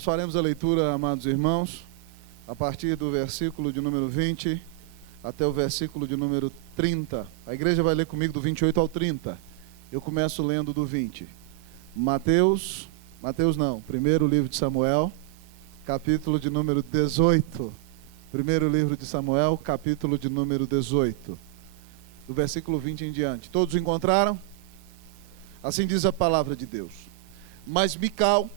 Nós faremos a leitura, amados irmãos, a partir do versículo de número 20 até o versículo de número 30. A igreja vai ler comigo do 28 ao 30. Eu começo lendo do 20. Primeiro livro de Samuel, capítulo de número 18. Primeiro livro de Samuel, capítulo de número 18. Do versículo 20 em diante. Todos encontraram? Assim diz a palavra de Deus. Mas Mical,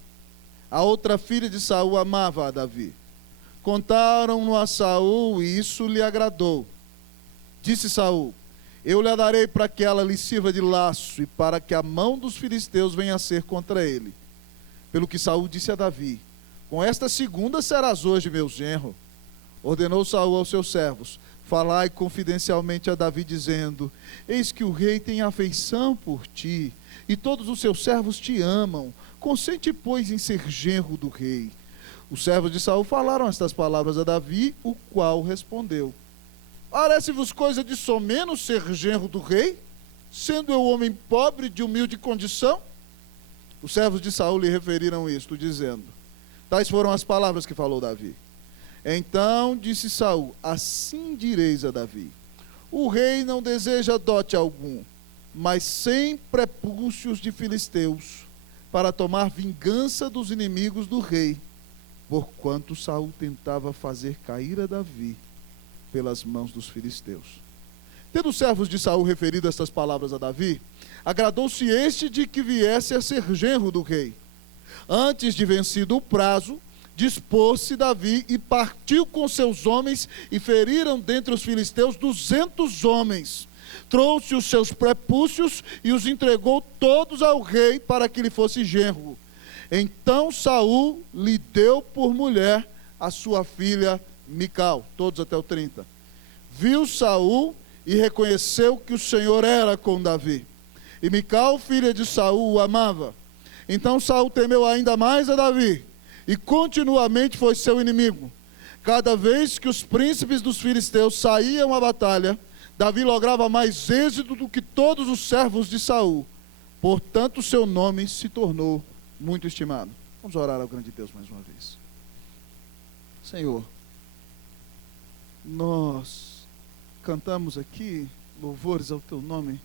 a outra filha de Saul, amava a Davi. Contaram-no a Saul e isso lhe agradou. Disse Saul: eu lhe a darei para que ela lhe sirva de laço e para que a mão dos filisteus venha a ser contra ele. Pelo que Saul disse a Davi: com esta segunda serás hoje meu genro. Ordenou Saul aos seus servos: falai confidencialmente a Davi, dizendo: eis que o rei tem afeição por ti, e todos os seus servos te amam. Consente, pois, em ser genro do rei. Os servos de Saul falaram estas palavras a Davi, o qual respondeu: parece-vos coisa de somenos ser genro do rei, sendo eu homem pobre de humilde condição? Os servos de Saul lhe referiram isto, dizendo: tais foram as palavras que falou Davi. Então disse Saul: assim direis a Davi: o rei não deseja dote algum, mas 100 prepúcios de filisteus, para tomar vingança dos inimigos do rei, porquanto Saul tentava fazer cair a Davi pelas mãos dos filisteus. Tendo os servos de Saul referido estas palavras a Davi, agradou-se este de que viesse a ser genro do rei. Antes de vencido o prazo, dispôs-se Davi e partiu com seus homens, e feriram dentre os filisteus 200 homens. Trouxe os seus prepúcios e os entregou todos ao rei para que lhe fosse genro. Então Saul lhe deu por mulher a sua filha Mical. Todos até o 30. Viu Saul e reconheceu que o Senhor era com Davi. E Mical, filha de Saul, o amava. Então Saul temeu ainda mais a Davi, e continuamente foi seu inimigo. Cada vez que os príncipes dos filisteus saíam à batalha, Davi lograva mais êxito do que todos os servos de Saul. Portanto, seu nome se tornou muito estimado. Vamos orar ao grande Deus mais uma vez. Senhor, nós cantamos aqui louvores ao teu nome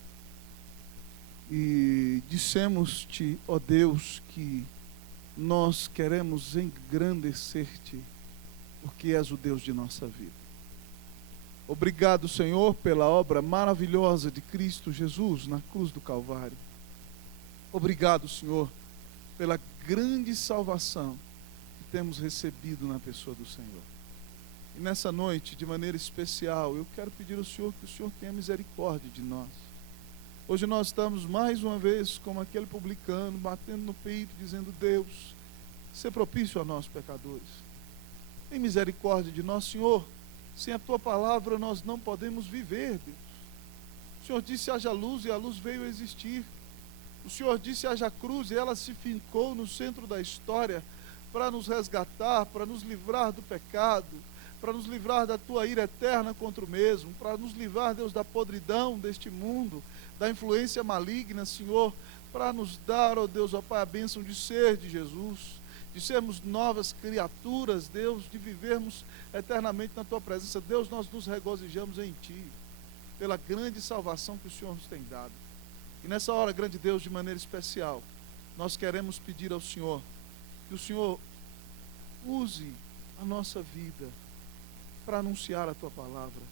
e dissemos-te, ó Deus, que nós queremos engrandecer-te, porque és o Deus de nossa vida. Obrigado, Senhor, pela obra maravilhosa de Cristo Jesus na cruz do Calvário. Obrigado, Senhor, pela grande salvação que temos recebido na pessoa do Senhor. E nessa noite, de maneira especial, eu quero pedir ao Senhor que o Senhor tenha misericórdia de nós. Hoje nós estamos mais uma vez como aquele publicano, batendo no peito, dizendo: Deus, sê propício a nós pecadores. Tem misericórdia de nós, Senhor. Sem a tua palavra nós não podemos viver, Deus. O Senhor disse: haja luz, e a luz veio a existir. O Senhor disse: haja cruz, e ela se fincou no centro da história para nos resgatar, para nos livrar do pecado, para nos livrar da tua ira eterna contra o mesmo, para nos livrar, Deus, da podridão deste mundo, da influência maligna, Senhor, para nos dar, ó Deus, ó Pai, a bênção de ser de Jesus, de sermos novas criaturas, Deus, de vivermos eternamente na tua presença. Deus, nós nos regozijamos em ti, pela grande salvação que o Senhor nos tem dado. E nessa hora, grande Deus, de maneira especial, nós queremos pedir ao Senhor que o Senhor use a nossa vida para anunciar a tua palavra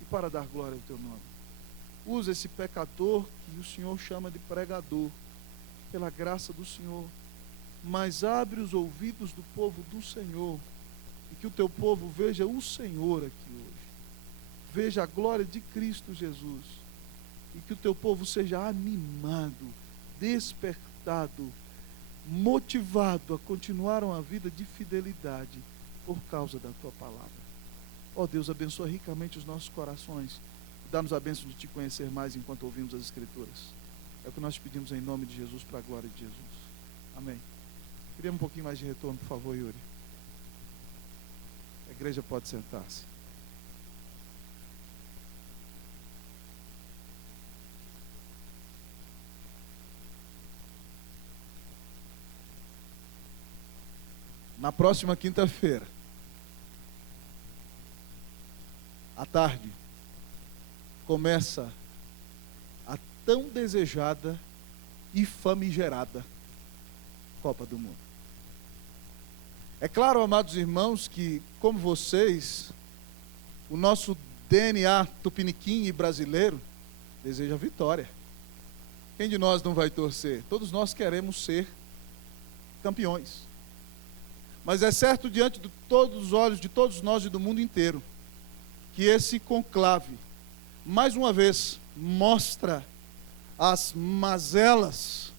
e para dar glória ao teu nome. Usa esse pecador que o Senhor chama de pregador, pela graça do Senhor, mas abre os ouvidos do povo do Senhor, e que o teu povo veja o Senhor aqui hoje, veja a glória de Cristo Jesus, e que o teu povo seja animado, despertado, motivado a continuar uma vida de fidelidade por causa da tua palavra. Ó Deus, abençoa ricamente os nossos corações, dá-nos a bênção de te conhecer mais enquanto ouvimos as Escrituras. É o que nós pedimos em nome de Jesus, para a glória de Jesus. Amém. Queria um pouquinho mais de retorno, por favor, Yuri. A igreja pode sentar-se. Na próxima quinta-feira, à tarde, começa a tão desejada e famigerada Copa do Mundo. É claro, amados irmãos, que, como vocês, o nosso DNA tupiniquim e brasileiro deseja vitória. Quem de nós não vai torcer? Todos nós queremos ser campeões. Mas é certo, diante de todos os olhos de todos nós e do mundo inteiro, que esse conclave, mais uma vez, mostra as mazelas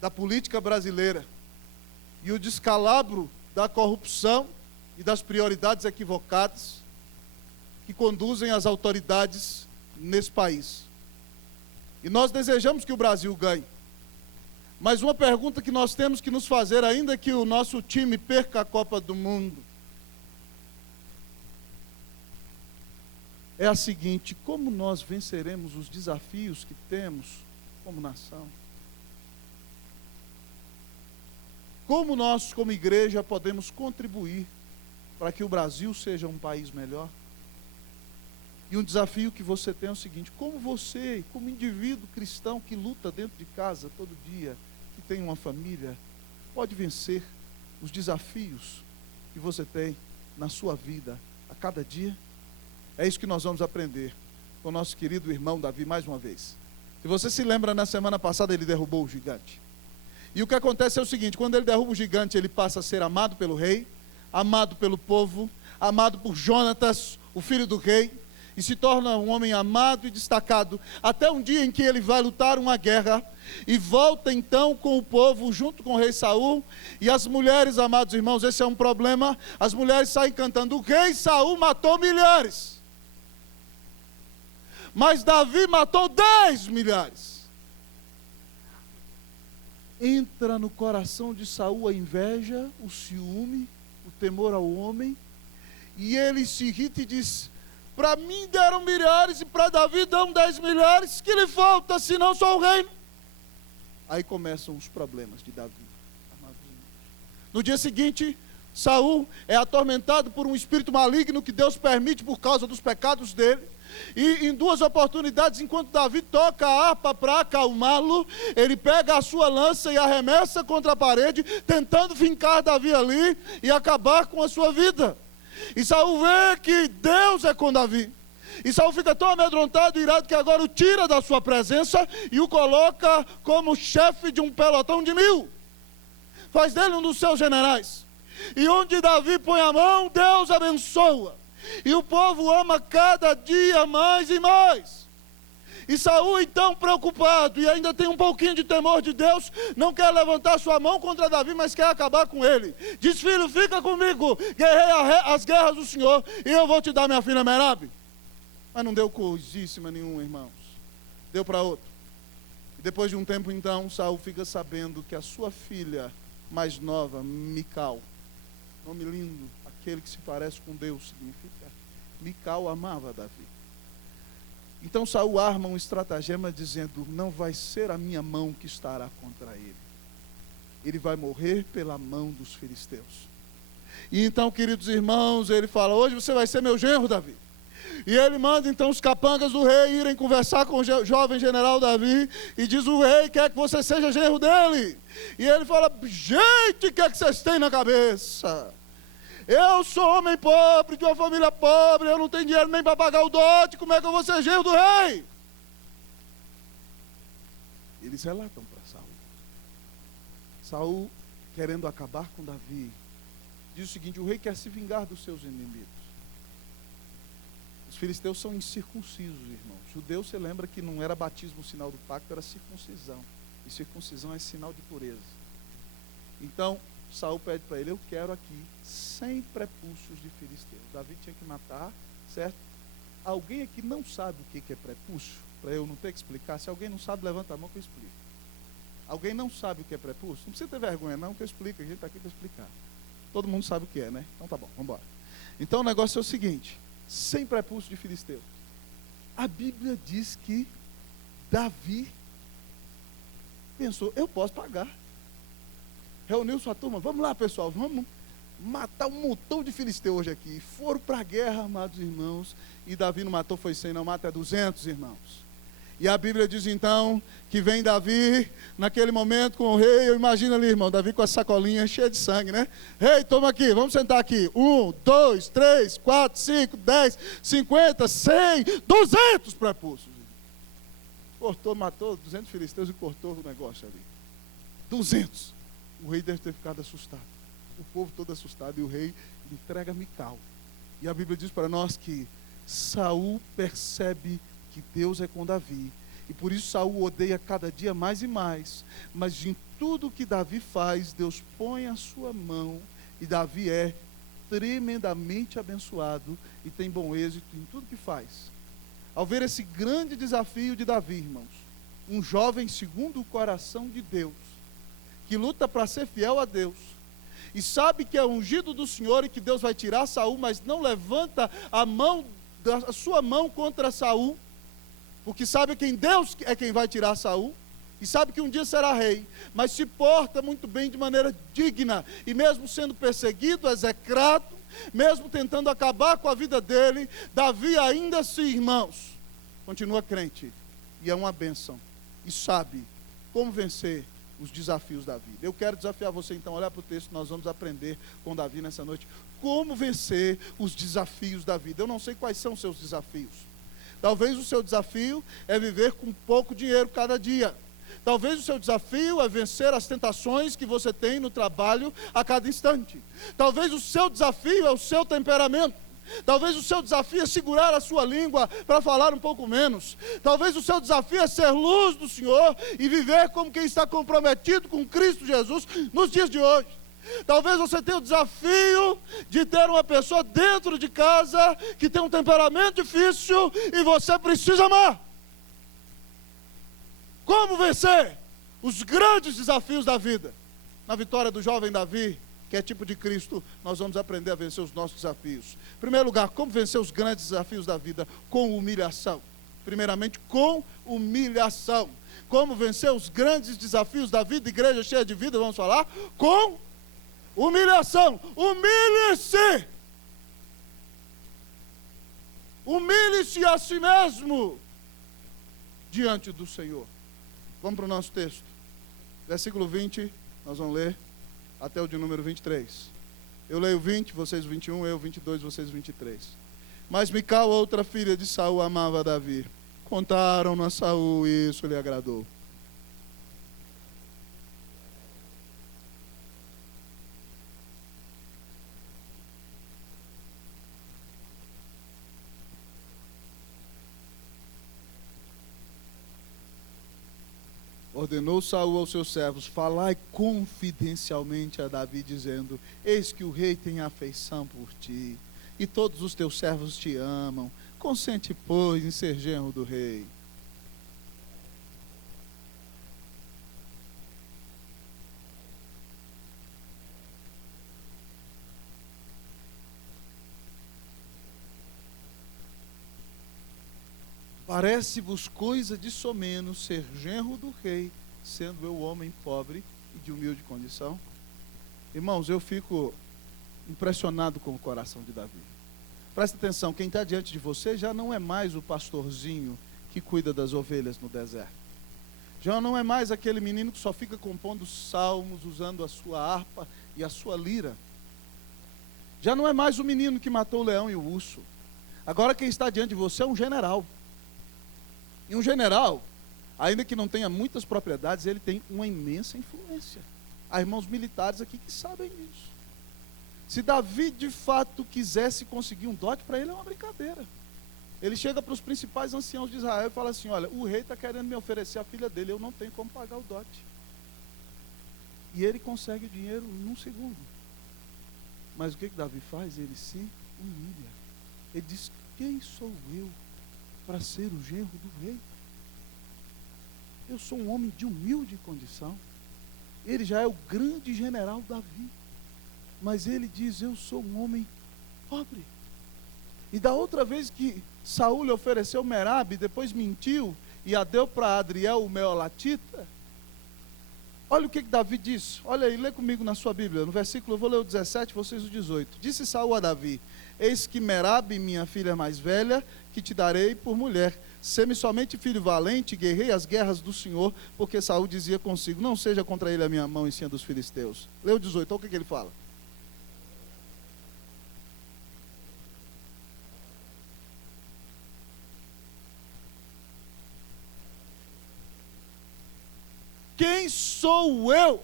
da política brasileira e o descalabro da corrupção e das prioridades equivocadas que conduzem as autoridades nesse país. E nós desejamos que o Brasil ganhe. Mas uma pergunta que nós temos que nos fazer, ainda que o nosso time perca a Copa do Mundo, é a seguinte: como nós venceremos os desafios que temos como nação? Como nós, como igreja, podemos contribuir para que o Brasil seja um país melhor? E um desafio que você tem é o seguinte: como você, como indivíduo cristão que luta dentro de casa todo dia, que tem uma família, pode vencer os desafios que você tem na sua vida a cada dia? É isso que nós vamos aprender com o nosso querido irmão Davi mais uma vez. Se você se lembra, na semana passada ele derrubou o gigante. E o que acontece é o seguinte: quando ele derruba o gigante, ele passa a ser amado pelo rei, amado pelo povo, amado por Jonatas, o filho do rei, e se torna um homem amado e destacado, até um dia em que ele vai lutar uma guerra, e volta então com o povo, junto com o rei Saul, e as mulheres, amados irmãos, esse é um problema, as mulheres saem cantando: o rei Saul matou milhares, mas Davi matou 10 milhares. Entra no coração de Saul a inveja, o ciúme, o temor ao homem, e ele se irrita e diz: para mim deram milhares e para Davi dão 10 milhares, que lhe falta, senão só o reino? Aí começam os problemas de Davi. No dia seguinte, Saul é atormentado por um espírito maligno que Deus permite por causa dos pecados dele. E em duas oportunidades, enquanto Davi toca a harpa para acalmá-lo, ele pega a sua lança e arremessa contra a parede, tentando fincar Davi ali e acabar com a sua vida. E Saul vê que Deus é com Davi. E Saul fica tão amedrontado e irado que agora o tira da sua presença e o coloca como chefe de um pelotão de 1000. Faz dele um dos seus generais. E onde Davi põe a mão, Deus abençoa. E o povo ama cada dia mais e mais. E Saul, então, preocupado, e ainda tem um pouquinho de temor de Deus, não quer levantar sua mão contra Davi, mas quer acabar com ele. Diz: filho, fica comigo, guerreia as guerras do Senhor, e eu vou te dar minha filha Merabe. Mas não deu coisíssima nenhuma, irmãos. Deu para outro. E depois de um tempo, então, Saul fica sabendo que a sua filha mais nova, Mical, nome lindo, aquele que se parece com Deus, significa Mical amava Davi. Então Saul arma um estratagema dizendo: não vai ser a minha mão que estará contra ele. Ele vai morrer pela mão dos filisteus. E então, queridos irmãos, ele fala: hoje você vai ser meu genro, Davi. E ele manda então os capangas do rei irem conversar com o jovem general Davi, e diz: o rei quer que você seja genro dele. E ele fala: gente, o que é que vocês têm na cabeça? Eu sou homem pobre, de uma família pobre, eu não tenho dinheiro nem para pagar o dote, como é que eu vou ser genro do rei? Eles relatam para Saul. Saul, querendo acabar com Davi, diz o seguinte: o rei quer se vingar dos seus inimigos. Os filisteus são incircuncisos, irmãos. Judeu, você lembra que não era batismo o sinal do pacto, era circuncisão. E circuncisão é sinal de pureza. Então, Saul pede para ele: eu quero aqui 100 prepúcios de filisteus. Davi tinha que matar, certo? Alguém aqui não sabe o que é prepúcio? Para eu não ter que explicar. Se alguém não sabe, levanta a mão que eu explico. Alguém não sabe o que é prepúcio? Não precisa ter vergonha não, que eu explico. A gente está aqui para explicar. Todo mundo sabe o que é, né? Então tá bom, vamos embora. Então o negócio é o seguinte: 100 prepúcios de filisteus. A Bíblia diz que Davi pensou: eu posso pagar. reuniu sua turma, vamos lá pessoal, vamos matar um montão de filisteus hoje aqui. Foram para a guerra, amados irmãos, e Davi não matou, foi 100, não mata 200 irmãos. E a Bíblia diz então, que vem Davi, naquele momento com o rei, eu imagino ali, irmão, Davi com a sacolinha cheia de sangue, né? Rei, toma aqui, vamos sentar aqui, 1, 2, 3, 4, 5, 10, 50, 100, 200 prepulsos. Cortou, matou 200 filisteus e cortou o negócio ali. 200. O rei deve ter ficado assustado. O povo todo assustado, e o rei entrega Mical. E a Bíblia diz para nós que Saul percebe que Deus é com Davi, e por isso Saul odeia cada dia mais e mais, mas em tudo que Davi faz, Deus põe a sua mão, e Davi é tremendamente abençoado, e tem bom êxito em tudo que faz. Ao ver esse grande desafio de Davi, irmãos, um jovem segundo o coração de Deus, que luta para ser fiel a Deus, e sabe que é ungido do Senhor, e que Deus vai tirar Saul, mas não levanta a sua mão contra Saul, porque sabe que Deus é quem vai tirar Saul, e sabe que um dia será rei, mas se porta muito bem de maneira digna, e mesmo sendo perseguido, execrado, mesmo tentando acabar com a vida dele, Davi ainda assim, irmãos, continua crente, e é uma bênção, e sabe como vencer os desafios da vida. Eu quero desafiar você então, olhar para o texto, nós vamos aprender com Davi nessa noite, como vencer os desafios da vida. Eu não sei quais são os seus desafios. Talvez o seu desafio é viver com pouco dinheiro cada dia. Talvez o seu desafio é vencer as tentações que você tem no trabalho a cada instante. Talvez o seu desafio é o seu temperamento. Talvez o seu desafio é segurar a sua língua para falar um pouco menos. Talvez o seu desafio é ser luz do Senhor e viver como quem está comprometido com Cristo Jesus nos dias de hoje. Talvez você tenha o desafio de ter uma pessoa dentro de casa que tem um temperamento difícil e você precisa amar. Como vencer os grandes desafios da vida? Na vitória do jovem Davi, que é tipo de Cristo, nós vamos aprender a vencer os nossos desafios. Em primeiro lugar, como vencer os grandes desafios da vida? Com humilhação. Primeiramente, com humilhação. Como vencer os grandes desafios da vida? Igreja cheia de vida, vamos falar? Com humilhação. Humilhe-se. Humilhe-se a si mesmo diante do Senhor. Vamos para o nosso texto. Versículo 20, nós vamos ler até o de número 23. Eu leio 20, vocês 21, eu 22, vocês 23. Mas Mical, outra filha de Saul, amava Davi. Contaram-no a Saul e isso lhe agradou. Ordenou Saul aos seus servos: falai confidencialmente a Davi, dizendo: eis que o rei tem afeição por ti, e todos os teus servos te amam. Consente, pois, em ser genro do rei. Parece-vos coisa de somenos ser genro do rei, sendo eu homem pobre e de humilde condição? Irmãos, eu fico impressionado com o coração de Davi. Presta atenção, quem está diante de você já não é mais o pastorzinho que cuida das ovelhas no deserto. Já não é mais aquele menino que só fica compondo salmos, usando a sua harpa e a sua lira. Já não é mais o menino que matou o leão e o urso. Agora quem está diante de você é um general. E um general, ainda que não tenha muitas propriedades, ele tem uma imensa influência. Há irmãos militares aqui que sabem disso. Se Davi de fato quisesse conseguir um dote, para ele é uma brincadeira. Ele chega para os principais anciãos de Israel e fala assim: olha, o rei está querendo me oferecer a filha dele, eu não tenho como pagar o dote. E ele consegue o dinheiro num segundo. Mas o que Davi faz? Ele se humilha. Ele diz: quem sou eu para ser o genro do rei? Eu sou um homem de humilde condição. Ele já é o grande general Davi, mas ele diz: eu sou um homem pobre. E da outra vez que Saul lhe ofereceu Merabe, depois mentiu e a deu para Adriel, o Meolatita, Olha o que Davi diz. Olha aí, lê comigo na sua Bíblia. No versículo, eu vou ler o 17, vocês o 18. Disse Saul a Davi: eis que Merabe, minha filha mais velha, que te darei por mulher. Sê-me somente filho valente, guerrei as guerras do Senhor, porque Saul dizia consigo: não seja contra ele a minha mão, e sim a dos filisteus. Lê o 18, olha o que ele fala. Quem sou eu?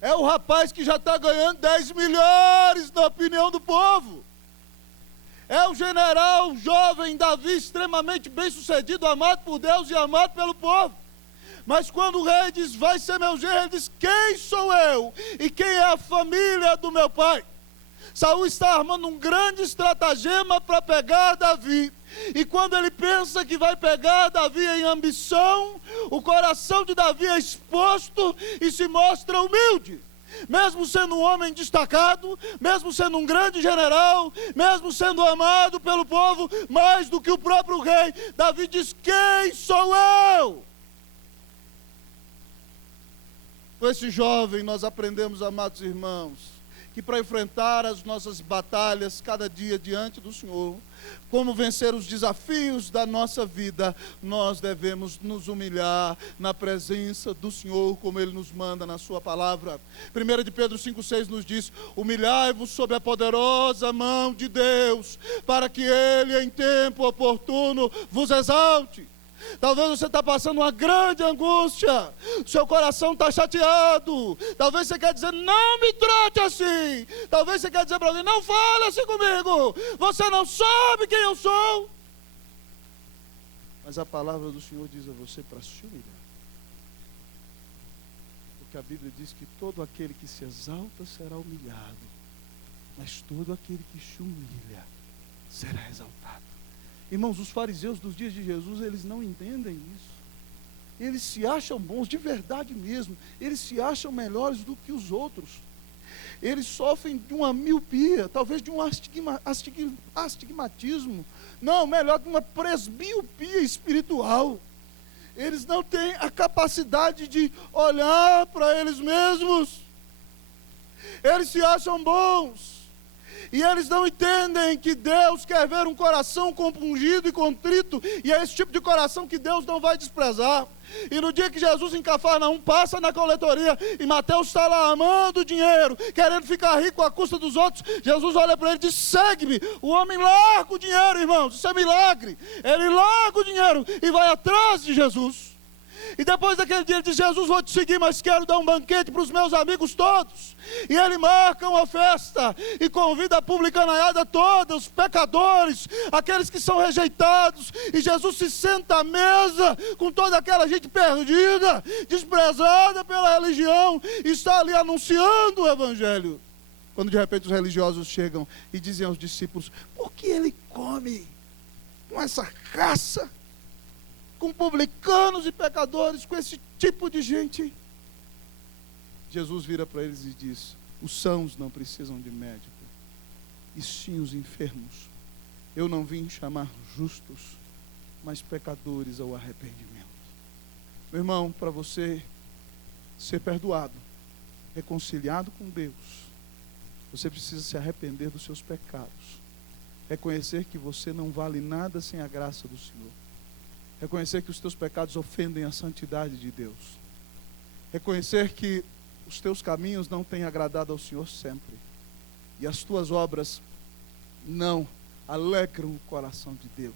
É o rapaz que já está ganhando 10 milhões na opinião do povo. É o general jovem Davi, extremamente bem sucedido, amado por Deus e amado pelo povo. Mas quando o rei diz: vai ser meu genro, ele diz: quem sou eu? E quem é a família do meu pai? Saul está armando um grande estratagema para pegar Davi. E quando ele pensa que vai pegar Davi em ambição, o coração de Davi é exposto e se mostra humilde. Mesmo sendo um homem destacado, mesmo sendo um grande general, mesmo sendo amado pelo povo, mais do que o próprio rei, Davi diz: quem sou eu? Com esse jovem nós aprendemos, amados irmãos, que para enfrentar as nossas batalhas cada dia diante do Senhor, como vencer os desafios da nossa vida, nós devemos nos humilhar na presença do Senhor, como Ele nos manda na sua palavra. 1 de Pedro 5,6 nos diz: humilhai-vos sob a poderosa mão de Deus, para que Ele em tempo oportuno vos exalte. Talvez você está passando uma grande angústia, seu coração está chateado, talvez você quer dizer: não me trate assim. Talvez você quer dizer para alguém: não fale assim comigo, você não sabe quem eu sou. Mas a palavra do Senhor diz a você para se humilhar, porque a Bíblia diz que todo aquele que se exalta será humilhado, mas todo aquele que se humilha será exaltado. Irmãos, os fariseus dos dias de Jesus, eles não entendem isso. Eles se acham bons de verdade mesmo. Eles se acham melhores do que os outros. Eles sofrem de uma miopia, talvez de um astigmatismo. Não, melhor, de uma presbiopia espiritual. Eles não têm a capacidade de olhar para eles mesmos. Eles se acham bons. E eles não entendem que Deus quer ver um coração compungido e contrito, e é esse tipo de coração que Deus não vai desprezar. E no dia que Jesus em Cafarnaum passa na coletoria, e Mateus está lá amando dinheiro, querendo ficar rico à custa dos outros, Jesus olha para ele e diz: segue-me. O homem larga o dinheiro, irmãos, isso é milagre. Ele larga o dinheiro e vai atrás de Jesus. E depois daquele dia ele diz: Jesus, vou te seguir, mas quero dar um banquete para os meus amigos todos. E ele marca uma festa e convida a publicanaiada toda, os pecadores, aqueles que são rejeitados. E Jesus se senta à mesa com toda aquela gente perdida, desprezada pela religião, e está ali anunciando o evangelho. Quando de repente os religiosos chegam e dizem aos discípulos: por que ele come com essa raça, com publicanos e pecadores, com esse tipo de gente? Jesus vira para eles e diz: os sãos não precisam de médico, e sim os enfermos. Eu não vim chamar justos, mas pecadores ao arrependimento. Meu irmão, para você ser perdoado, reconciliado com Deus, você precisa se arrepender dos seus pecados, reconhecer que você não vale nada sem a graça do Senhor, reconhecer que os teus pecados ofendem a santidade de Deus, reconhecer que os teus caminhos não têm agradado ao Senhor sempre, e as tuas obras não alegram o coração de Deus.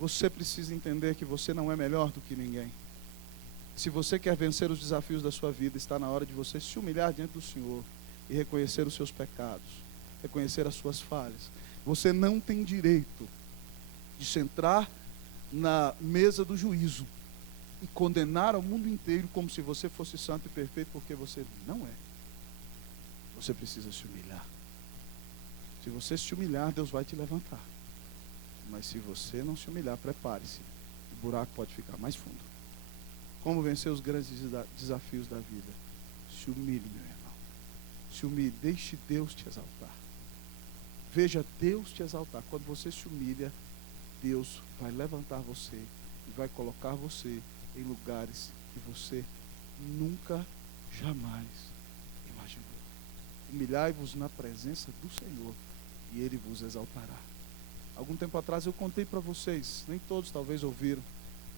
Você precisa entender que você não é melhor do que ninguém. Se você quer vencer os desafios da sua vida, está na hora de você se humilhar diante do Senhor e reconhecer os seus pecados, reconhecer as suas falhas. Você não tem direito de sentar na mesa do juízo e condenar ao mundo inteiro como se você fosse santo e perfeito, porque você não é. Você precisa se humilhar. Se você se humilhar, Deus vai te levantar. Mas se você não se humilhar, prepare-se. O buraco pode ficar mais fundo. Como vencer os grandes desafios da vida? Se humilhe, meu irmão. Se humilhe, deixe Deus te exaltar. Veja Deus te exaltar. Quando você se humilha, Deus vai levantar você e vai colocar você em lugares que você nunca, jamais imaginou. Humilhai-vos na presença do Senhor e Ele vos exaltará. Algum tempo atrás eu contei para vocês, nem todos talvez ouviram.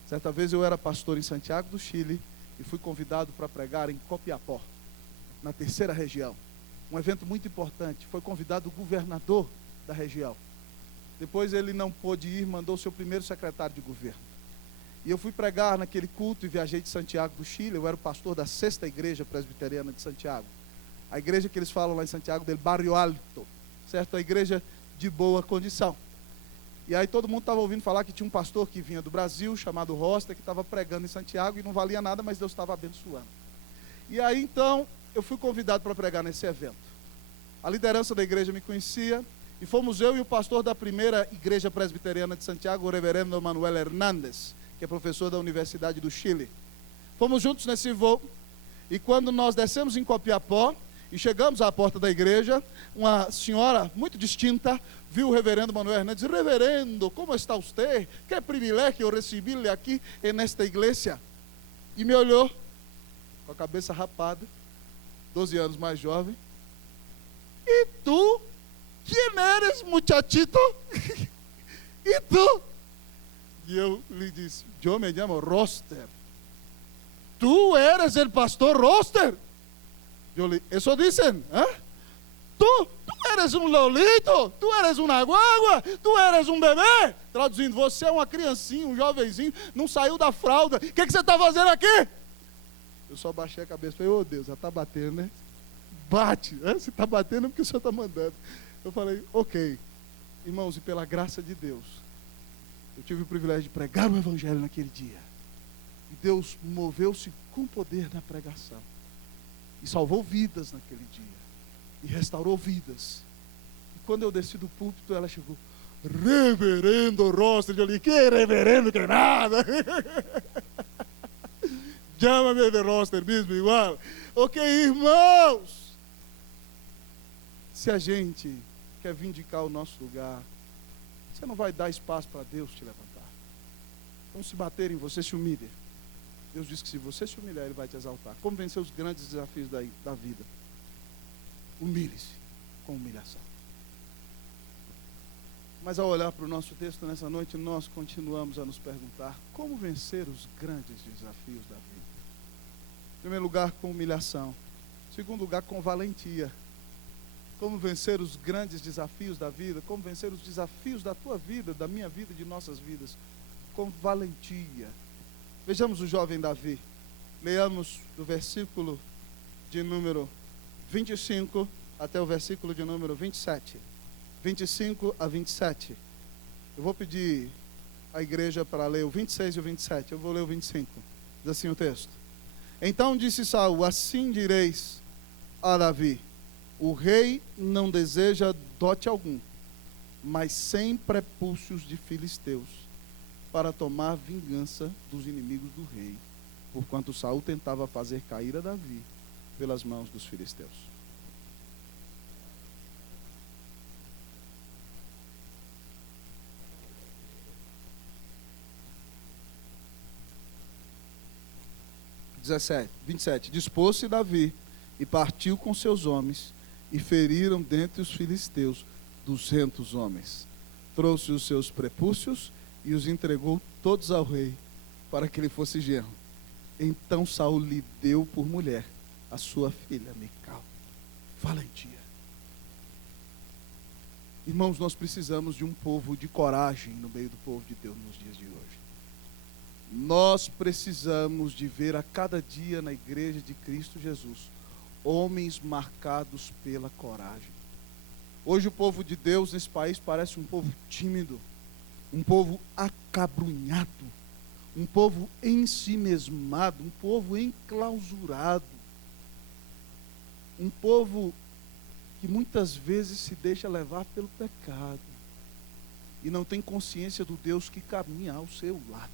Certa vez eu era pastor em Santiago do Chile e fui convidado para pregar em Copiapó, na terceira região. Um evento muito importante. Foi convidado o governador da região. Depois ele não pôde ir, mandou seu primeiro secretário de governo. E eu fui pregar naquele culto e viajei de Santiago do Chile. Eu era o pastor da 6ª Igreja Presbiteriana de Santiago. A igreja que eles falam lá em Santiago, del Barrio Alto. Certo? A igreja de boa condição. E aí todo mundo estava ouvindo falar que tinha um pastor que vinha do Brasil, chamado Roster, que estava pregando em Santiago e não valia nada, mas Deus estava abençoando. E aí então, eu fui convidado para pregar nesse evento. A liderança da igreja me conhecia, e fomos eu e o pastor da primeira igreja presbiteriana de Santiago, o reverendo Manuel Hernández, que é professor da Universidade do Chile. Fomos juntos nesse voo, e quando nós descemos em Copiapó, e chegamos à porta da igreja, uma senhora muito distinta viu o reverendo Manuel Hernández e disse: reverendo, como está você? Que privilégio recebi-lhe aqui nesta igreja. E me olhou, com a cabeça rapada, 12 anos mais jovem. E tu, quem eres, muchachito? E tu? E eu lhe disse: eu me chamo Roster. Tu eres o pastor Roster? Eu lhe, isso dizem, tu eres um lolito, tu eres uma guagua, tu eres um bebê. Traduzindo, você é uma criancinha, um jovenzinho, não saiu da fralda. O que você está fazendo aqui? Eu só baixei a cabeça e falei: oh Deus, já está batendo, né? Bate, se está batendo é porque o Senhor está mandando. Eu falei: ok, irmãos, e pela graça de Deus, eu tive o privilégio de pregar o evangelho naquele dia. E Deus moveu-se com poder na pregação. E salvou vidas naquele dia. E restaurou vidas. E quando eu desci do púlpito, ela chegou: reverendo Roster. Eu disse: que reverendo que nada. Chama-me de Roster mesmo igual. Ok, irmãos. Se a gente quer vindicar o nosso lugar, você não vai dar espaço para Deus te levantar. Então, se bater em você, se humilhe. Deus diz que se você se humilhar, Ele vai te exaltar. Como vencer os grandes desafios da vida? Humilhe-se com humilhação. Mas ao olhar para o nosso texto nessa noite, nós continuamos a nos perguntar: como vencer os grandes desafios da vida? Em primeiro lugar, com humilhação. Em segundo lugar, com valentia. Como vencer os grandes desafios da vida? Como vencer os desafios da tua vida, da minha vida, de nossas vidas? Com valentia. Vejamos o jovem Davi. Leamos do versículo de número 25 até o versículo de número 27. 25 a 27. Eu vou pedir à igreja para ler o 26 e o 27. Eu vou ler o 25. Diz assim o texto: então disse Saul: assim direis a Davi: o rei não deseja dote algum, mas 100 prepúcios de filisteus, para tomar vingança dos inimigos do rei, porquanto Saul tentava fazer cair a Davi pelas mãos dos filisteus. (17, 27) Dispôs-se Davi e partiu com seus homens, e feriram dentre os filisteus 200 homens. Trouxe os seus prepúcios e os entregou todos ao rei, para que ele fosse genro. Então Saul lhe deu por mulher a sua filha Mical. Valentia. Irmãos, nós precisamos de um povo de coragem no meio do povo de Deus nos dias de hoje. Nós precisamos de ver a cada dia na igreja de Cristo Jesus homens marcados pela coragem. Hoje o povo de Deus nesse país parece um povo tímido, um povo acabrunhado, um povo ensimesmado, um povo enclausurado, um povo que muitas vezes se deixa levar pelo pecado e não tem consciência do Deus que caminha ao seu lado.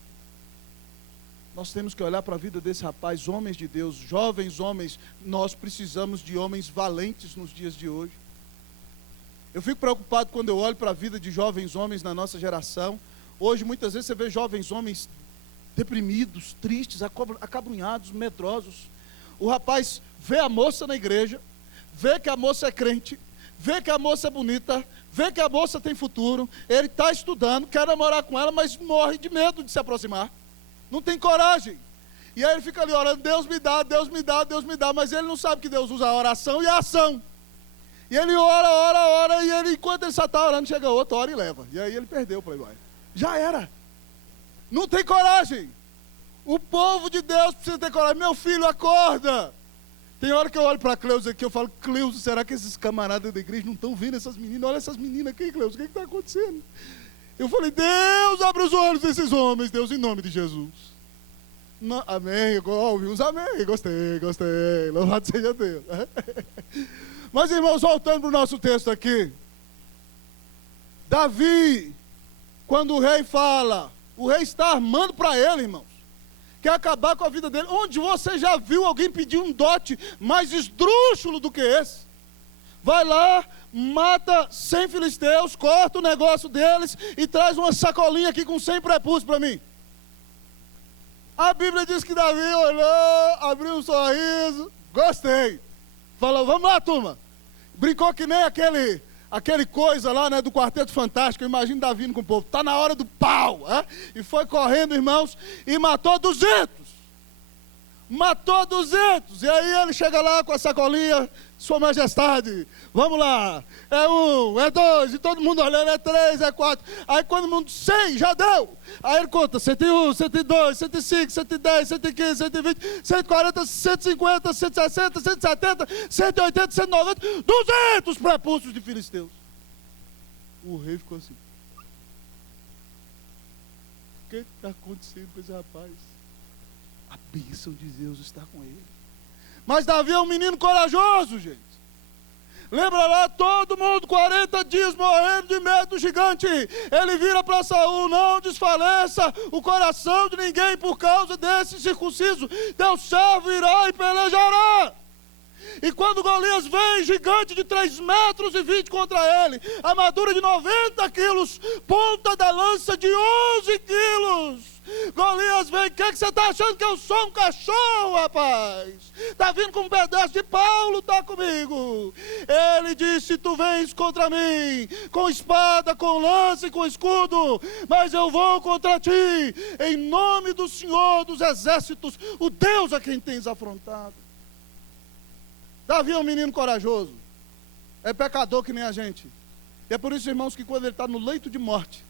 Nós temos que olhar para a vida desse rapaz, homens de Deus, jovens homens. Nós precisamos de homens valentes nos dias de hoje. Eu fico preocupado quando eu olho para a vida de jovens homens na nossa geração. Hoje muitas vezes você vê jovens homens deprimidos, tristes, acabrunhados, medrosos. O rapaz vê a moça na igreja, vê que a moça é crente, vê que a moça é bonita, vê que a moça tem futuro, ele está estudando, quer namorar com ela, mas morre de medo de se aproximar, não tem coragem. E aí ele fica ali orando, Deus me dá, Deus me dá, Deus me dá, mas ele não sabe que Deus usa a oração e a ação. E ele ora, e ele, enquanto ele só está orando, chega outro, ora e leva. E aí ele perdeu o playboy. Já era. Não tem coragem. O povo de Deus precisa ter coragem. Meu filho, acorda. Tem hora que eu olho para a Cleusa aqui, eu falo, Cleusa, será que esses camaradas da igreja não estão vendo essas meninas? Olha essas meninas aqui, Cleusa, o que está acontecendo? Eu falei, Deus, abre os olhos desses homens, Deus, em nome de Jesus. Não, amém, eu ouvi uns amém, gostei, louvado seja Deus. Mas, irmãos, voltando para o nosso texto aqui. Davi, quando o rei fala, o rei está armando para ele, irmãos. Quer acabar com a vida dele. Onde você já viu alguém pedir um dote mais esdrúxulo do que esse? Vai lá, mata 100 filisteus, corta o negócio deles e traz uma sacolinha aqui com 100 prepúcios para mim. A Bíblia diz que Davi olhou, abriu um sorriso, gostei. Falou, vamos lá, turma. Brincou que nem aquele coisa lá, né, do Quarteto Fantástico. Eu imagino Davi indo com o povo. Está na hora do pau. E foi correndo, irmãos, e matou 200. Matou 200. E aí ele chega lá com a sacolinha, Sua Majestade, vamos lá. É 1, é 2, e todo mundo olhando, é 3, é 4. Aí quando o mundo, 100, já deu. Aí ele conta, 101, 102, 105, 110, 115, 120, 140, 150, 160, 170, 180, 190, 200 prepúcios de filisteus. O rei ficou assim. O que está acontecendo com esse rapaz? A bênção de Deus está com ele. Mas Davi é um menino corajoso, gente. Lembra lá, todo mundo, 40 dias morrendo de medo do gigante. Ele vira para Saul, não desfaleça o coração de ninguém por causa desse circunciso. Teu servo irá e pelejará. E quando Golias vem, gigante de 3,20 metros contra ele, armadura de 90 quilos, ponta da lança de 11 quilos. Golias vem, o que você está achando que eu sou um cachorro, rapaz? Está vindo com um pedaço de pau lutar comigo. Ele disse, tu vens contra mim, com espada, com lança e com escudo, mas eu vou contra ti, em nome do Senhor dos exércitos, o Deus a quem tens afrontado. Davi é um menino corajoso, é pecador que nem a gente. E é por isso, irmãos, que quando ele está no leito de morte,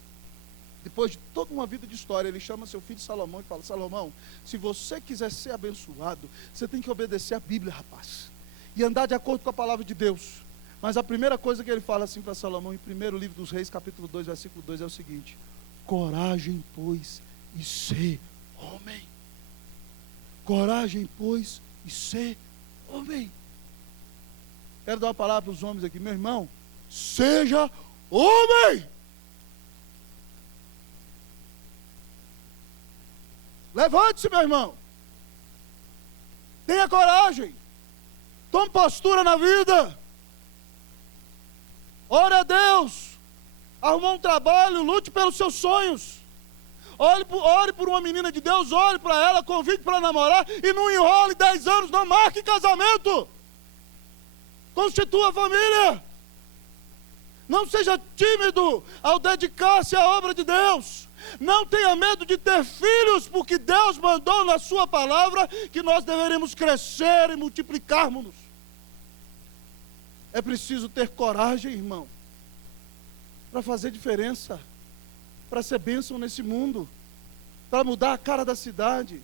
depois de toda uma vida de história, ele chama seu filho Salomão e fala, Salomão, se você quiser ser abençoado, você tem que obedecer a Bíblia, rapaz, e andar de acordo com a palavra de Deus. Mas a primeira coisa que ele fala assim para Salomão, em 1º livro dos Reis, capítulo 2, versículo 2, é o seguinte, coragem, pois, e ser homem. Coragem, pois, e ser homem. Quero dar uma palavra para os homens aqui, meu irmão, seja homem. Levante-se, meu irmão. Tenha coragem. Tome postura na vida. Ore a Deus. Arrumou um trabalho, lute pelos seus sonhos. Ore por uma menina de Deus, ore para ela, convide para namorar e não enrole 10 anos, não marque casamento. Constitua a família. Não seja tímido ao dedicar-se à obra de Deus. Não tenha medo de ter filhos, porque Deus mandou na sua palavra que nós deveríamos crescer e multiplicarmos-nos. É preciso ter coragem, irmão, para fazer diferença, para ser bênção nesse mundo, para mudar a cara da cidade,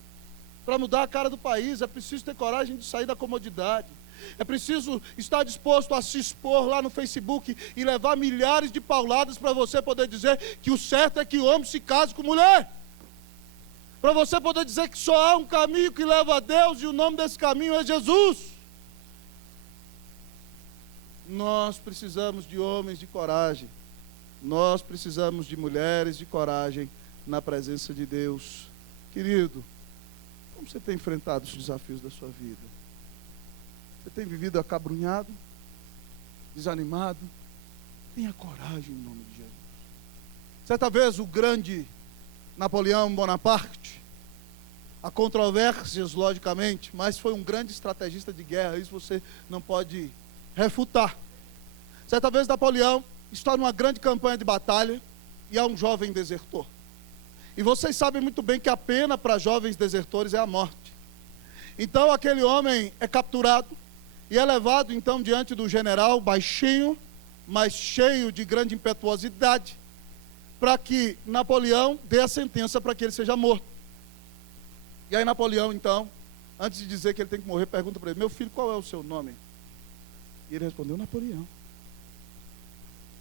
para mudar a cara do país. É preciso ter coragem de sair da comodidade. É preciso estar disposto a se expor lá no Facebook e levar milhares de pauladas para você poder dizer que o certo é que o homem se case com mulher. Para você poder dizer que só há um caminho que leva a Deus e o nome desse caminho é Jesus. Nós precisamos de homens de coragem. Nós precisamos de mulheres de coragem na presença de Deus. Querido, como você tem enfrentado os desafios da sua vida? Você tem vivido acabrunhado, desanimado? Tenha coragem em nome de Jesus. Certa vez o grande Napoleão Bonaparte, Há controvérsias, logicamente, mas foi um grande estrategista de guerra, isso você não pode refutar. Certa vez Napoleão está numa grande campanha de batalha e há um jovem desertor. E vocês sabem muito bem que a pena para jovens desertores é a morte. Então aquele homem é capturado e é levado então diante do general, baixinho, mas cheio de grande impetuosidade, para que Napoleão dê a sentença para que ele seja morto. E aí Napoleão, então, antes de dizer que ele tem que morrer, pergunta para ele: meu filho, qual é o seu nome? E ele respondeu: Napoleão.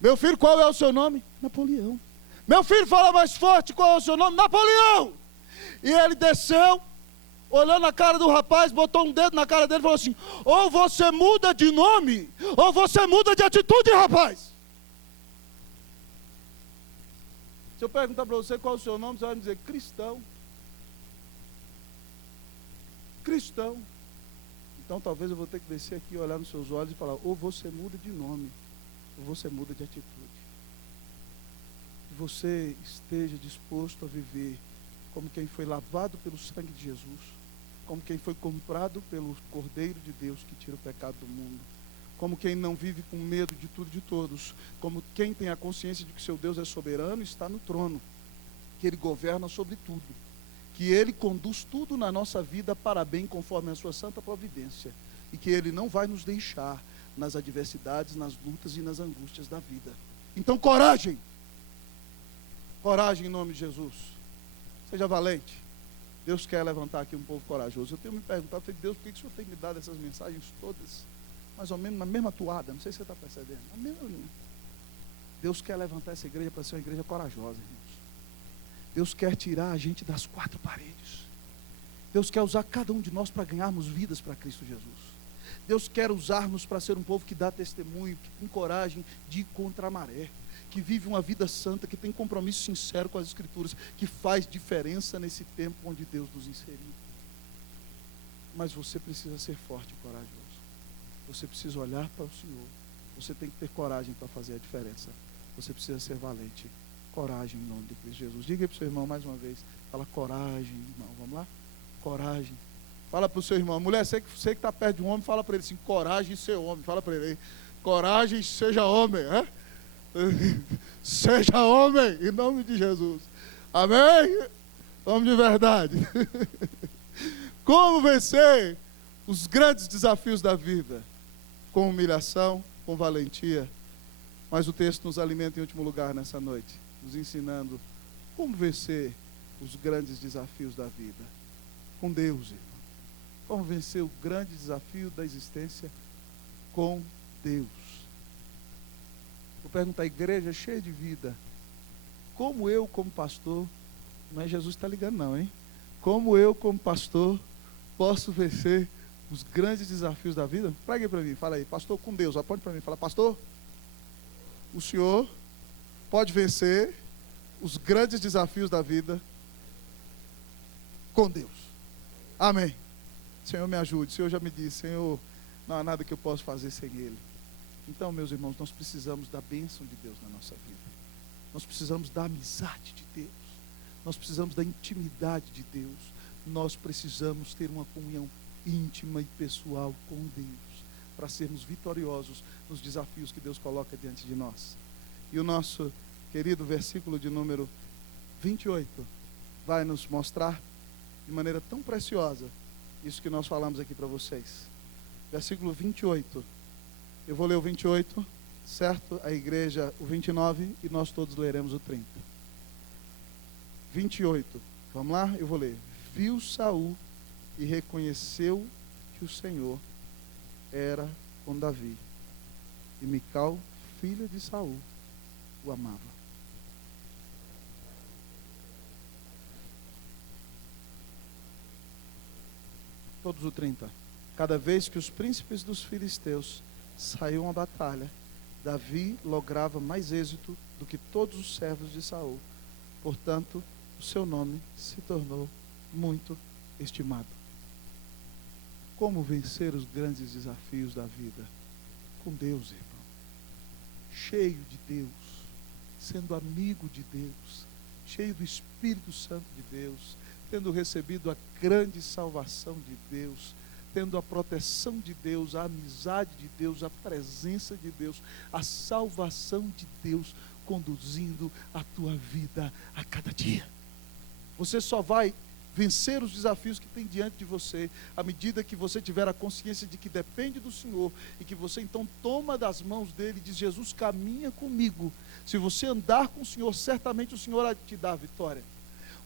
Meu filho, qual é o seu nome? Napoleão. Meu filho, fala mais forte, qual é o seu nome? Napoleão. E ele desceu, olhou na cara do rapaz, botou um dedo na cara dele e falou assim: ou você muda de nome, ou você muda de atitude, rapaz. Se eu perguntar para você qual é o seu nome, você vai me dizer: cristão. Cristão. Então talvez eu vou ter que descer aqui, olhar nos seus olhos e falar: ou você muda de nome, ou você muda de atitude. Que você esteja disposto a viver como quem foi lavado pelo sangue de Jesus, como quem foi comprado pelo Cordeiro de Deus que tira o pecado do mundo, como quem não vive com medo de tudo e de todos, como quem tem a consciência de que seu Deus é soberano e está no trono, que Ele governa sobre tudo, que Ele conduz tudo na nossa vida para bem, conforme a sua santa providência, e que Ele não vai nos deixar nas adversidades, nas lutas e nas angústias da vida. Então, coragem! Coragem em nome de Jesus. Seja valente. Deus quer levantar aqui um povo corajoso. Eu tenho me perguntado: Deus, por que o Senhor tem me dado essas mensagens todas, mais ou menos na mesma toada? Não sei se você está percebendo, na mesma linha. Deus quer levantar essa igreja para ser uma igreja corajosa, irmãos. Deus quer tirar a gente das quatro paredes. Deus quer usar cada um de nós para ganharmos vidas para Cristo Jesus. Deus quer usar-nos para ser um povo que dá testemunho, que tem coragem de ir contra a maré, que vive uma vida santa, que tem compromisso sincero com as Escrituras, que faz diferença nesse tempo onde Deus nos inseriu. Mas você precisa ser forte e corajoso. Você precisa olhar para o Senhor. Você tem que ter coragem para fazer a diferença. Você precisa ser valente. Coragem em nome de Cristo Jesus. Diga para o seu irmão mais uma vez. Fala: coragem, irmão. Vamos lá? Coragem. Fala para o seu irmão: mulher, você que está perto de um homem, fala para ele assim: coragem e ser homem. Fala para ele aí: coragem e seja homem. Seja homem, em nome de Jesus. Amém? Homem de verdade. Como vencer os grandes desafios da vida? Com humilhação, com valentia. Mas o texto nos alimenta em último lugar nessa noite, nos ensinando como vencer os grandes desafios da vida. Com Deus, irmão. Como vencer o grande desafio da existência com Deus. Vou perguntar à igreja cheia de vida: como eu, como pastor, não é Jesus que está ligando não, hein? Como eu, como pastor, posso vencer os grandes desafios da vida? Pregue para mim, fala aí: pastor, com Deus, aponte para mim, fala: pastor, o senhor pode vencer os grandes desafios da vida com Deus. Amém. Senhor, me ajude. O Senhor já me disse: Senhor, não há nada que eu possa fazer sem Ele. Então, meus irmãos, nós precisamos da bênção de Deus na nossa vida. Nós precisamos da amizade de Deus. Nós precisamos da intimidade de Deus. Nós precisamos ter uma comunhão íntima e pessoal com Deus, para sermos vitoriosos nos desafios que Deus coloca diante de nós. E o nosso querido versículo de número 28 vai nos mostrar de maneira tão preciosa isso que nós falamos aqui para vocês. Versículo 28. Eu vou ler o 28, certo? A igreja, o 29, e nós todos leremos o 30. 28. Vamos lá? Eu vou ler. Viu Saul e reconheceu que o Senhor era com Davi. E Mical, filha de Saul, o amava. Todos o 30. Cada vez que os príncipes dos filisteus saíam à batalha, Davi lograva mais êxito do que todos os servos de Saul. Portanto, o seu nome se tornou muito estimado. Como vencer os grandes desafios da vida? Com Deus, irmão. Cheio de Deus, sendo amigo de Deus, cheio do Espírito Santo de Deus, tendo recebido a grande salvação de Deus, tendo a proteção de Deus, a amizade de Deus, a presença de Deus, a salvação de Deus conduzindo a tua vida a cada dia. Você só vai vencer os desafios que tem diante de você à medida que você tiver a consciência de que depende do Senhor e que você então toma das mãos dele e diz: Jesus, caminha comigo. Se você andar com o Senhor, certamente o Senhor há de te dar a vitória.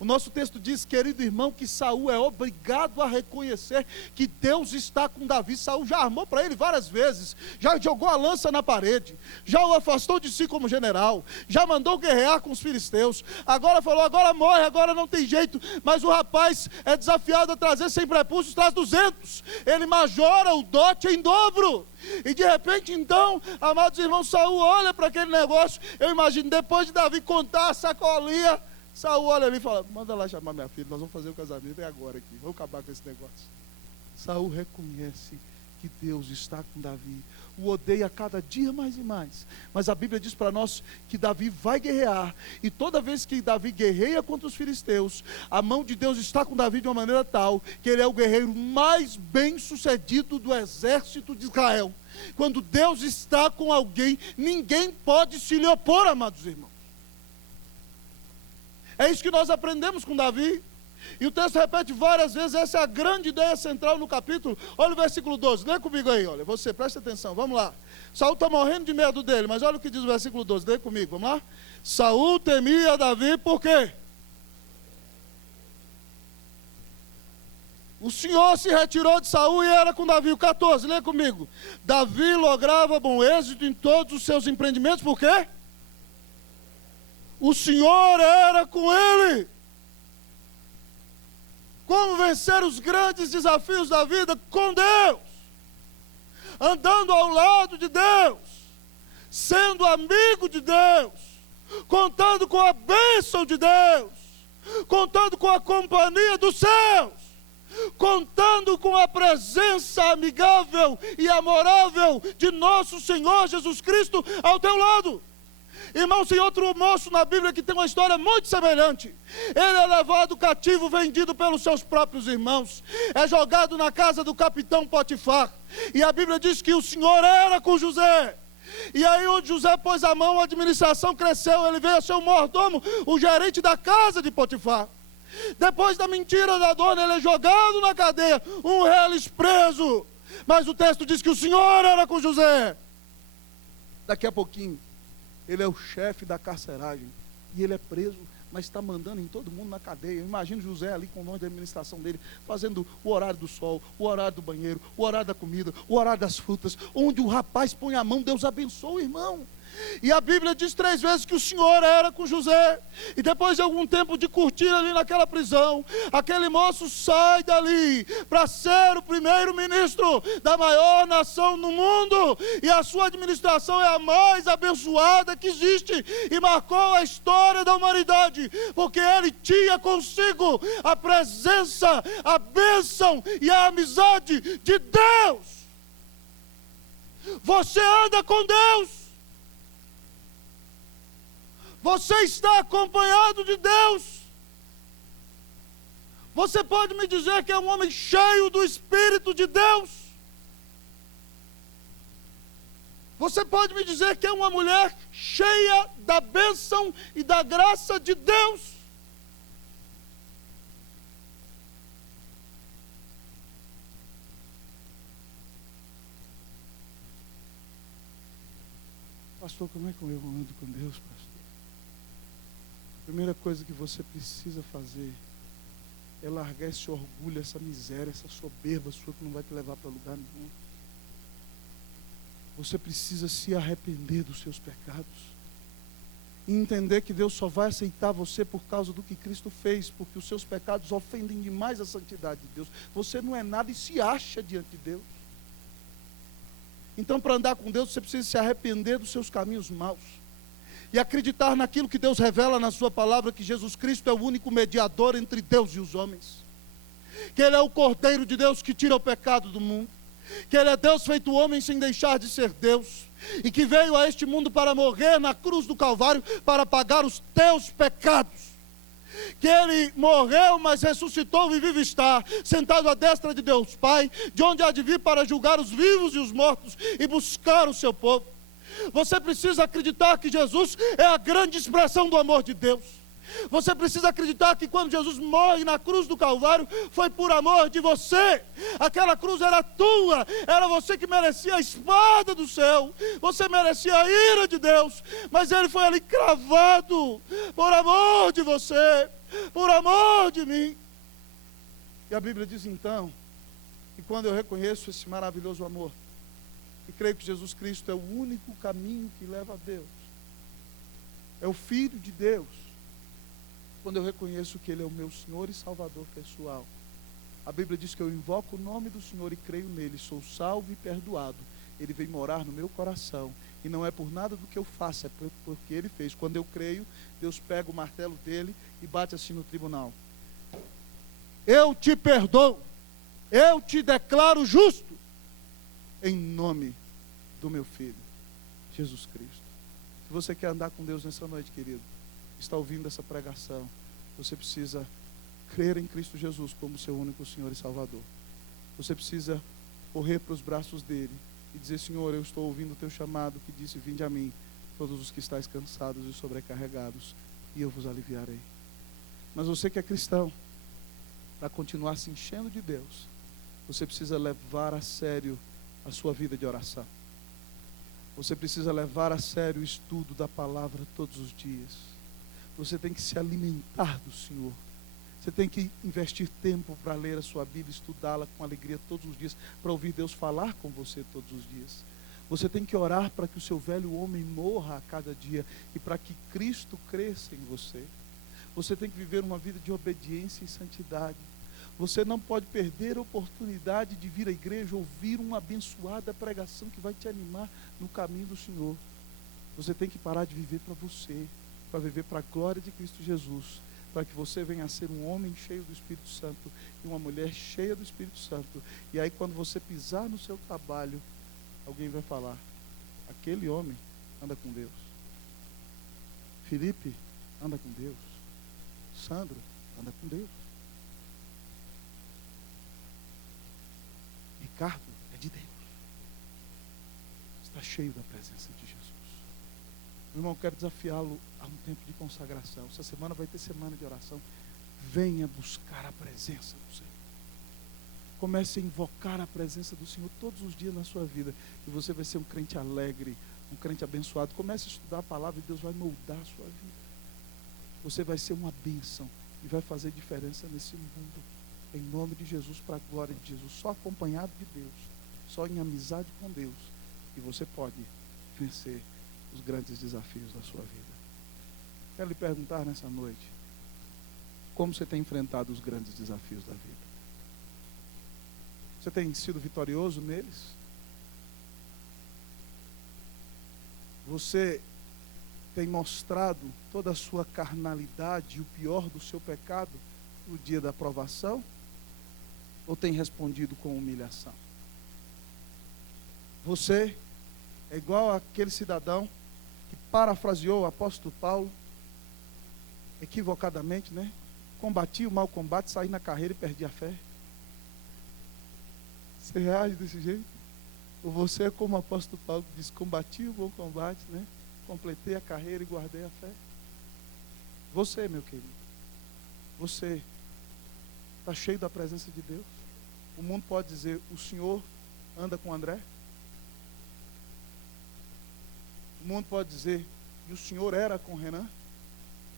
O nosso texto diz, querido irmão, que Saul é obrigado a reconhecer que Deus está com Davi. Saul já armou para ele várias vezes, já jogou a lança na parede, já o afastou de si como general, já mandou guerrear com os filisteus, agora falou, agora morre, agora não tem jeito. Mas o rapaz é desafiado a trazer 100 prepúcios, traz 200, ele majora o dote em dobro. E de repente então, amados irmãos, Saul olha para aquele negócio. Eu imagino, depois de Davi contar a sacolinha, Saul olha ali e fala: manda lá chamar minha filha, nós vamos fazer o casamento, é agora aqui, vamos acabar com esse negócio. Saul reconhece que Deus está com Davi, o odeia cada dia mais e mais, mas a Bíblia diz para nós que Davi vai guerrear, e toda vez que Davi guerreia contra os filisteus, a mão de Deus está com Davi de uma maneira tal, que ele é o guerreiro mais bem sucedido do exército de Israel. Quando Deus está com alguém, ninguém pode se lhe opor, amados irmãos. É isso que nós aprendemos com Davi. E o texto repete várias vezes, essa é a grande ideia central no capítulo. Olha o versículo 12, lê comigo aí, olha, você, presta atenção, vamos lá. Saul está morrendo de medo dele, mas olha o que diz o versículo 12, lê comigo, vamos lá. Saul temia Davi, por quê? O Senhor se retirou de Saul e era com Davi. O 14, lê comigo. Davi lograva bom êxito em todos os seus empreendimentos, por quê? O Senhor era com ele. Como vencer os grandes desafios da vida? Com Deus, andando ao lado de Deus, sendo amigo de Deus, contando com a bênção de Deus, contando com a companhia dos céus, contando com a presença amigável e amorável de nosso Senhor Jesus Cristo ao teu lado. Irmãos, tem outro moço na Bíblia que tem uma história muito semelhante. Ele é levado cativo, vendido pelos seus próprios irmãos, é jogado na casa do capitão Potifar, e a Bíblia diz que o Senhor era com José. E aí onde José pôs a mão, a administração cresceu, ele veio a ser o mordomo, o gerente da casa de Potifar. Depois da mentira da dona, ele é jogado na cadeia, um reles preso, mas o texto diz que o Senhor era com José. Daqui a pouquinho, ele é o chefe da carceragem, e ele é preso, mas está mandando em todo mundo na cadeia. Eu imagino José ali com o nome de administração dele, fazendo o horário do sol, o horário do banheiro, o horário da comida, o horário das frutas. Onde o rapaz põe a mão, Deus abençoa o irmão. E a Bíblia diz 3 vezes que o Senhor era com José. E depois de algum tempo de curtir ali naquela prisão, aquele moço sai dali para ser o primeiro-ministro da maior nação no mundo. E a sua administração é a mais abençoada que existe, e marcou a história da humanidade, porque ele tinha consigo a presença, a bênção e a amizade de Deus. Você anda com Deus. Você está acompanhado de Deus. Você pode me dizer que é um homem cheio do Espírito de Deus? Você pode me dizer que é uma mulher cheia da bênção e da graça de Deus? Pastor, como é que eu ando com Deus, pastor? A primeira coisa que você precisa fazer é largar esse orgulho, essa miséria, essa soberba sua que não vai te levar para lugar nenhum. Você precisa se arrepender dos seus pecados e entender que Deus só vai aceitar você por causa do que Cristo fez, porque os seus pecados ofendem demais a santidade de Deus. Você não é nada e se acha diante de Deus. Então, para andar com Deus, você precisa se arrepender dos seus caminhos maus e acreditar naquilo que Deus revela na sua palavra, que Jesus Cristo é o único mediador entre Deus e os homens, que Ele é o Cordeiro de Deus que tira o pecado do mundo, que Ele é Deus feito homem sem deixar de ser Deus, e que veio a este mundo para morrer na cruz do Calvário, para pagar os teus pecados, que Ele morreu, mas ressuscitou e vivo está, sentado à destra de Deus Pai, de onde há de vir para julgar os vivos e os mortos e buscar o seu povo. Você precisa acreditar que Jesus é a grande expressão do amor de Deus. Você precisa acreditar que quando Jesus morre na cruz do Calvário, foi por amor de você. Aquela cruz era tua, era você que merecia a espada do céu, você merecia a ira de Deus, mas Ele foi ali cravado, por amor de você, por amor de mim. E a Bíblia diz então, que quando eu reconheço esse maravilhoso amor, e creio que Jesus Cristo é o único caminho que leva a Deus, é o Filho de Deus, quando eu reconheço que Ele é o meu Senhor e Salvador pessoal, a Bíblia diz que eu invoco o nome do Senhor e creio nele, sou salvo e perdoado. Ele vem morar no meu coração, e não é por nada do que eu faço, é porque Ele fez. Quando eu creio, Deus pega o martelo dele e bate assim no tribunal: eu te perdoo, eu te declaro justo, em nome do meu Filho, Jesus Cristo. Se você quer andar com Deus nessa noite, querido, está ouvindo essa pregação, você precisa crer em Cristo Jesus como seu único Senhor e Salvador. Você precisa correr para os braços dele e dizer: Senhor, eu estou ouvindo o teu chamado que disse: vinde a mim, todos os que estáis cansados e sobrecarregados, e eu vos aliviarei. Mas você que é cristão, para continuar se enchendo de Deus, você precisa levar a sério a sua vida de oração. Você precisa levar a sério o estudo da palavra todos os dias. Você tem que se alimentar do Senhor. Você tem que investir tempo para ler a sua Bíblia, estudá-la com alegria todos os dias, para ouvir Deus falar com você todos os dias. Você tem que orar para que o seu velho homem morra a cada dia e para que Cristo cresça em você. Você tem que viver uma vida de obediência e santidade. Você não pode perder a oportunidade de vir à igreja, ouvir uma abençoada pregação que vai te animar no caminho do Senhor. Você tem que parar de viver para você, para viver para a glória de Cristo Jesus, para que você venha a ser um homem cheio do Espírito Santo e uma mulher cheia do Espírito Santo. E aí, quando você pisar no seu trabalho, alguém vai falar: aquele homem anda com Deus. Felipe anda com Deus. Sandro anda com Deus. Ricardo é de Deus. Está cheio da presença de Jesus. Meu irmão, eu quero desafiá-lo a um tempo de consagração. Essa semana vai ter semana de oração. Venha buscar a presença do Senhor. Comece a invocar a presença do Senhor todos os dias na sua vida. E você vai ser um crente alegre, um crente abençoado. Comece a estudar a palavra e Deus vai moldar a sua vida. Você vai ser uma bênção e vai fazer diferença nesse mundo. Em nome de Jesus, para a glória de Jesus. Só acompanhado de Deus, só em amizade com Deus, e você pode vencer os grandes desafios da sua vida. Quero lhe perguntar nessa noite: como você tem enfrentado os grandes desafios da vida? Você tem sido vitorioso neles? Você tem mostrado toda a sua carnalidade e o pior do seu pecado no dia da provação? Ou tem respondido com humilhação? Você é igual àquele cidadão que parafraseou o apóstolo Paulo, equivocadamente, né? Combati o mau combate, saí na carreira e perdi a fé. Você reage desse jeito? Ou você é como o apóstolo Paulo que diz: combati o bom combate, né? Completei a carreira e guardei a fé. Você, meu querido, você está cheio da presença de Deus? O mundo pode dizer: o Senhor anda com André? O mundo pode dizer: e o Senhor era com Renan?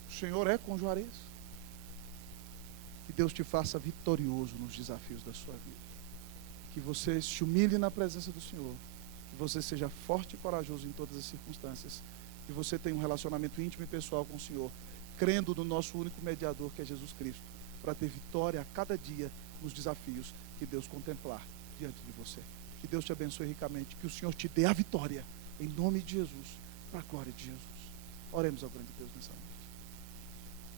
O Senhor é com Juarez? Que Deus te faça vitorioso nos desafios da sua vida. Que você se humilhe na presença do Senhor. Que você seja forte e corajoso em todas as circunstâncias. Que você tenha um relacionamento íntimo e pessoal com o Senhor, crendo no nosso único mediador, que é Jesus Cristo, para ter vitória a cada dia nos desafios que Deus contemplar diante de você. Que Deus te abençoe ricamente, que o Senhor te dê a vitória, em nome de Jesus, para a glória de Jesus. Oremos ao grande Deus nessa noite.